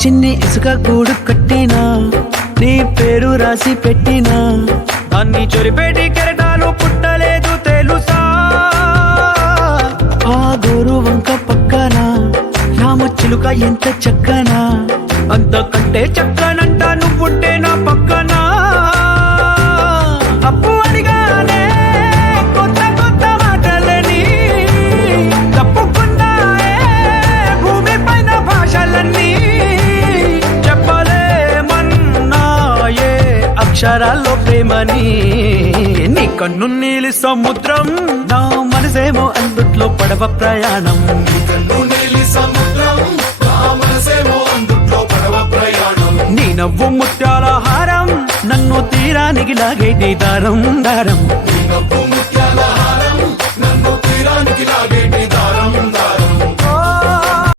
చిన్ని ఇసుక గూడు కట్టినా నీ పేరు రాసి పెట్టినా దాన్ని చొరిపేటి కెరటాలు పుట్టలేదు తెలుసా ఆ గోరు వంక పక్కన రామచిలుక ఎంత చక్కనా అంతకంటే చక్కనంట నువ్వుంటే నా పక్కన అప్పు అడిగానే కొత్త కొత్త మాటలని తప్పుకున్నాయే భూమి పైన భాషలన్నీ చెప్పలేమన్నాయే అక్షరాల్లో ప్రేమని నీ కన్ను నీలి సముద్రం నా మనసేమో అందుట్లో పడవ ప్రయాణం నీ నవ్వు ముత్యాల హారం నన్ను తీరానికి లాగేటి దారం దారం నన్ను తీరానికి లాగేటి